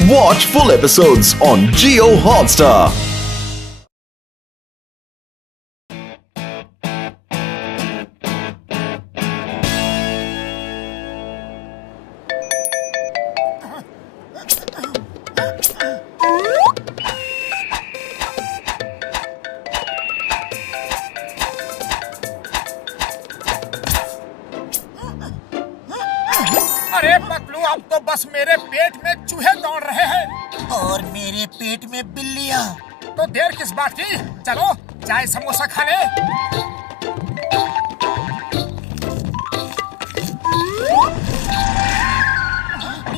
Watch full episodes on Jio Hotstar. अरे पतलू, अब तो बस मेरे पेट में चूहे दौड़ रहे हैं और मेरे पेट में बिल्लियाँ। तो देर किस बात की, चलो चाय समोसा खाने।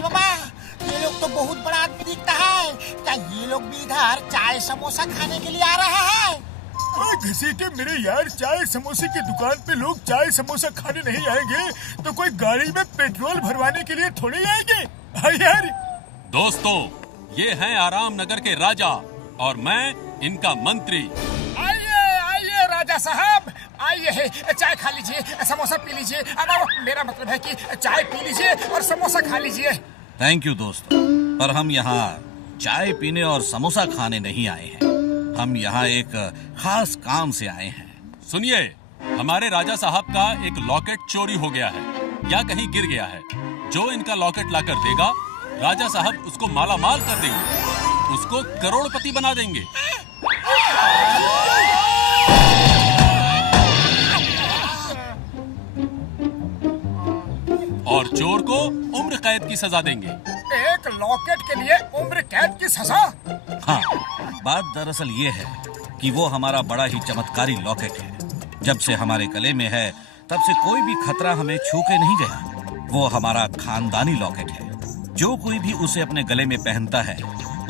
मामा, ये लोग तो बहुत बड़ा आदमी दिखता है। क्या ये लोग भी इधर चाय समोसा खाने के लिए आ रहे हैं? घसीटे मेरे यार, चाय समोसे की दुकान पे लोग चाय समोसा खाने नहीं आएंगे तो कोई गाड़ी में पेट्रोल भरवाने के लिए थोड़ी आएंगे। यार दोस्तों, ये हैं आराम नगर के राजा और मैं इनका मंत्री। आइए आइए राजा साहब, आइए, चाय खा लीजिए, समोसा पी लीजिए। अब मेरा मतलब है कि चाय पी लीजिए और समोसा खा लीजिए। थैंक यू दोस्तों, पर हम यहाँ चाय पीने और समोसा खाने नहीं आए हैं। हम यहाँ एक खास काम से आए हैं। सुनिए, हमारे राजा साहब का एक लॉकेट चोरी हो गया है या कहीं गिर गया है। जो इनका लॉकेट लाकर देगा, राजा साहब उसको माला माल कर देंगे, उसको करोड़पति बना देंगे। और चोर को उम्र कैद की सजा देंगे। एक लॉकेट के लिए उम्र कैद की सजा? हाँ, बात दरअसल ये है कि वो हमारा बड़ा ही चमत्कारी लॉकेट है। जब से हमारे गले में है, तब से कोई भी खतरा हमें छू के नहीं गया। वो हमारा खानदानी लॉकेट है। जो कोई भी उसे अपने गले में पहनता है,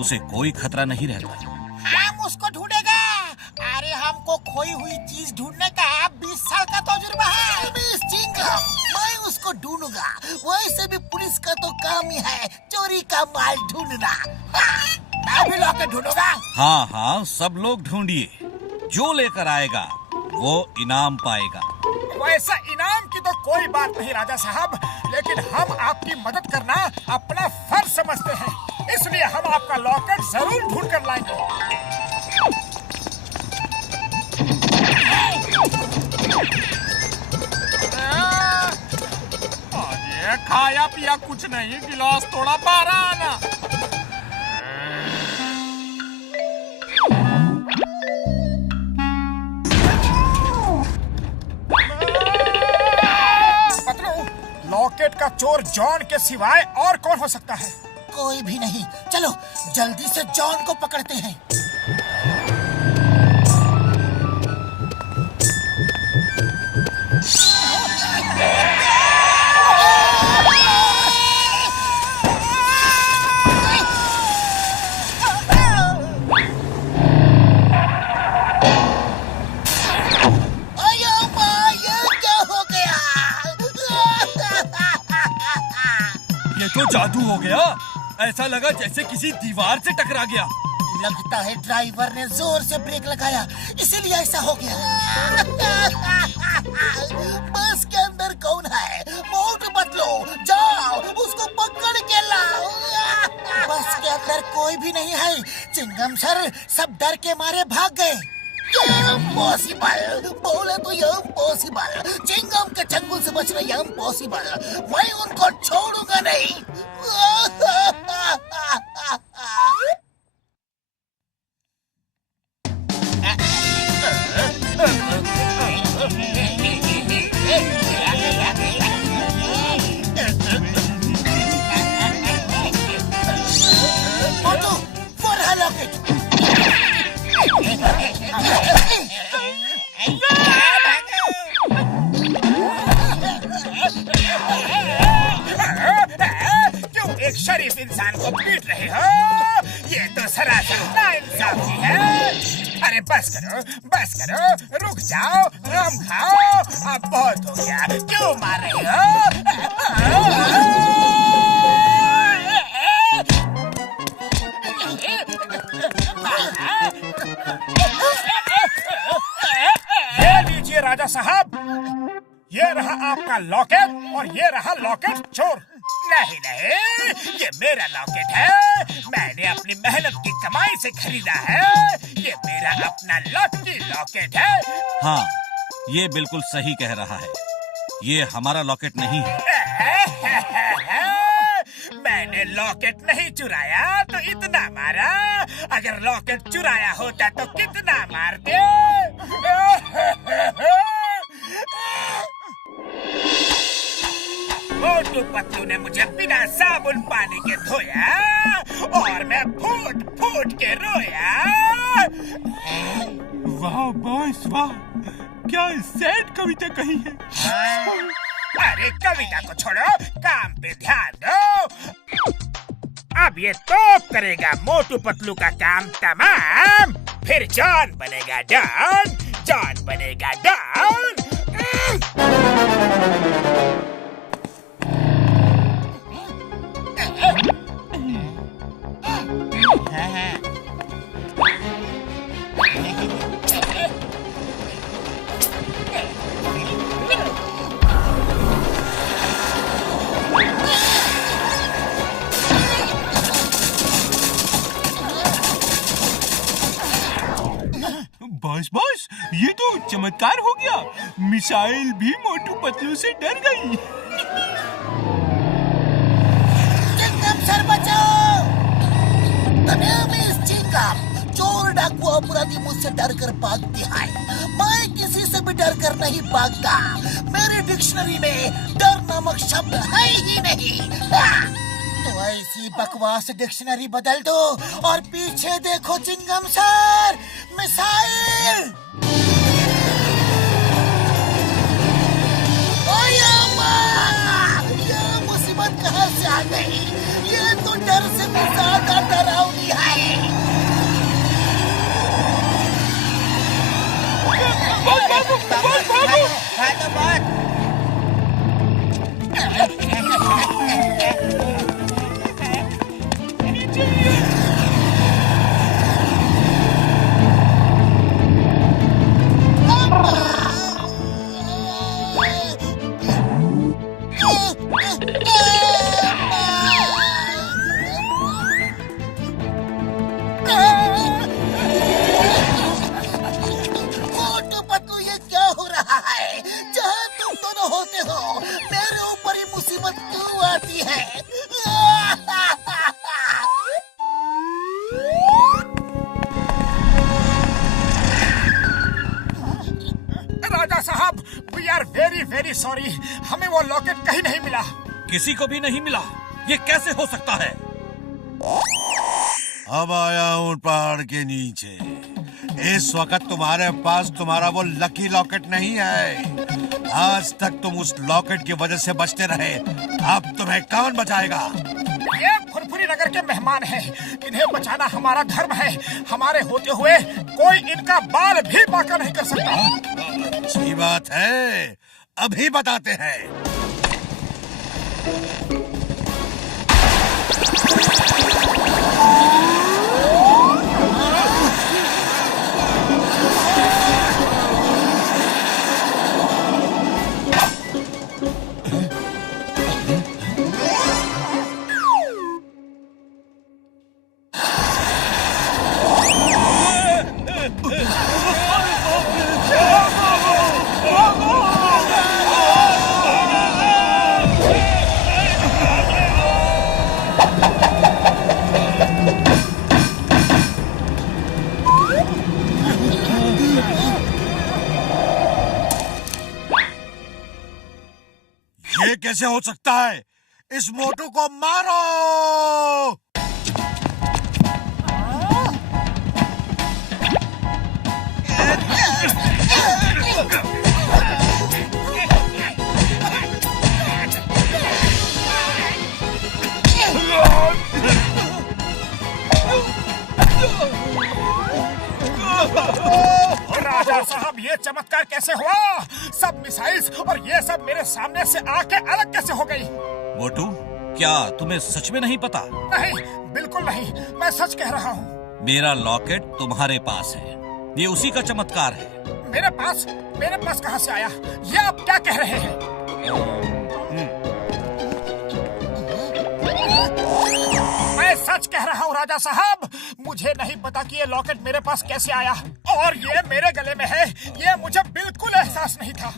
उसे कोई खतरा नहीं रहता। हम उसको ढूंढेगा। अरे हमको खोई हुई चीज ढूंढने का 20 साल का तजुर्बा है। मैं उसको ढूंढूंगा। वैसे भी पुलिस का तो काम ही है चोरी का माल ढूंढना। मैं भी लॉकेट ढूंढूंगा। हाँ हाँ, सब लोग ढूंढिए। जो लेकर आएगा वो इनाम पाएगा। वैसा इनाम की तो कोई बात नहीं राजा साहब, लेकिन हम आपकी मदद करना अपना फर्ज समझते हैं, इसलिए हम आपका लॉकेट जरूर ढूंढ कर लाएंगे। ये खाया पिया कुछ नहीं, गिलास तोड़ा 12 आना। लॉकेट का चोर जॉन के सिवाय और कौन हो सकता है? कोई भी नहीं। चलो जल्दी से जॉन को पकड़ते हैं। तो जादू हो गया। ऐसा लगा जैसे किसी दीवार से टकरा गया। लगता है ड्राइवर ने जोर से ब्रेक लगाया, इसीलिए ऐसा हो गया। बस के अंदर कौन है? मोड़ बदलो, जाओ उसको पकड़ के लाओ। बस के अंदर कोई भी नहीं है। चिंगम सर सब डर के मारे भाग गए। इम्पॉसिबल बोले तो ये इम्पॉसिबल। चिंगम के चंगुल से बचना ये इम्पॉसिबल। मैं उनको छोड़ूंगा नहीं। क्यों एक शरीफ इंसान को पीट रहे हो? ये तो सरासर नाइंसाफी है। अरे बस करो, रुक जाओ, आम खाओ। अब बहुत हो गया, क्यों मार रहे हो? ये लीजिए राजा साहब, ये रहा आपका लॉकेट और ये रहा लॉकेट चोर। नहीं नहीं, ये मेरा लॉकेट है। मैंने अपनी मेहनत की कमाई से खरीदा है। ये मेरा अपना लकी लॉकेट है। हाँ, ये बिल्कुल सही कह रहा है। ये हमारा लॉकेट नहीं है। मैंने लॉकेट नहीं चुराया तो इतना मारा। अगर लॉकेट चुराया होता तो कितना मारते। मोटू पतलू ने मुझे बिना साबुन पानी के धोया और मैं फूट फूट के रोया। वाह बॉस वाह, क्या सैड कविता कही है। अरे कविता को छोड़ो, काम पे ध्यान दो। अब ये तोप करेगा मोटू पतलू का काम तमाम। फिर जॉन बनेगा डॉन, जॉन बनेगा डॉन। बॉस बॉस, ये तो चमत्कार हो गया। मिसाइल भी मोटू पतलू से डर गई। चिंगम सर बचाओ। The name is Chingum. चोर डाकू अपराधी मुझसे डर कर भागते हैं। मैं किसी से भी डर कर नहीं भागता। मेरे डिक्शनरी में डर नामक शब्द है ही नहीं। तो ऐसी बकवास डिक्शनरी बदल दो और पीछे देखो चिंगम सर, मिसाइल। ओए अम्मा, ये मुसीबत कहाँ से आ गई? ये तो डर से भी ज्यादा डरावनी है। मोटू पतलू, ये क्या हो रहा है? जहाँ तुम दोनों होते हो, मेरे ऊपर ही मुसीबत क्यों आती है? राजा साहब, we are very very sorry. हमें वो लॉकेट कहीं नहीं मिला। किसी को भी नहीं मिला। ये कैसे हो सकता है? अब आया हूँ पहाड़ के नीचे। इस वक्त तुम्हारे पास तुम्हारा वो लकी लॉकेट नहीं है। आज तक तुम उस लॉकेट की वजह से बचते रहे। अब तुम्हें कौन बचाएगा? ये फुरफुरी नगर के मेहमान हैं। इन्हें बचाना हमारा धर्म है। हमारे होते हुए कोई इनका बाल भी बांका नहीं कर सकता। अच्छी बात है, अभी बताते हैं। ये कैसे हो सकता है? इस मोटू को मारो! राजा साहब, ये चमत्कार कैसे हुआ? सब मिसाइल्स और ये सब मेरे सामने से आके अलग कैसे हो गई? मोटू, क्या तुम्हें सच में नहीं पता? नहीं, बिल्कुल नहीं। मैं सच कह रहा हूँ। मेरा लॉकेट तुम्हारे पास है। ये उसी का चमत्कार है। मेरे पास कहाँ से आया? ये आप क्या कह रहे हैं? सच कह रहा हूँ राजा साहब, मुझे नहीं पता कि ये लॉकेट मेरे पास कैसे आया, और ये मेरे गले में है, ये मुझे बिल्कुल एहसास नहीं था।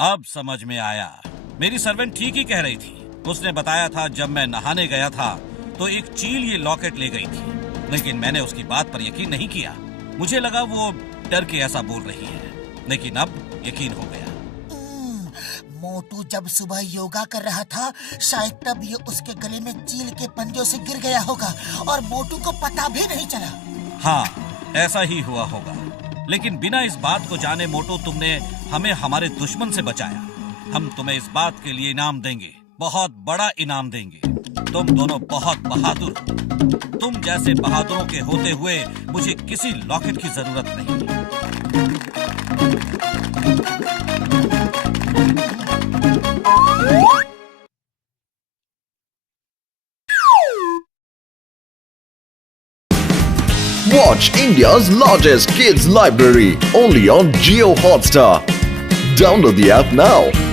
अब समझ में आया, मेरी सर्वेंट ठीक ही कह रही थी। उसने बताया था जब मैं नहाने गया था तो एक चील ये लॉकेट ले गई थी, लेकिन मैंने उसकी बात पर यकीन नहीं किया। मुझे लगा वो डर के ऐसा बोल रही है, लेकिन अब यकीन हो गया। मोटू जब सुबह योगा कर रहा था, शायद तब ये उसके गले में चील के पंजों से गिर गया होगा और मोटू को पता भी नहीं चला। हाँ, ऐसा ही हुआ होगा, लेकिन बिना इस बात को जाने मोटू तुमने हमें हमारे दुश्मन से बचाया। हम तुम्हें इस बात के लिए इनाम देंगे, बहुत बड़ा इनाम देंगे। तुम दोनों बहुत बहादुर हो। तुम जैसे बहादुरों के होते हुए मुझे किसी लॉकेट की जरूरत नहीं। Watch India's largest kids library only on Jio Hotstar. Download the app now.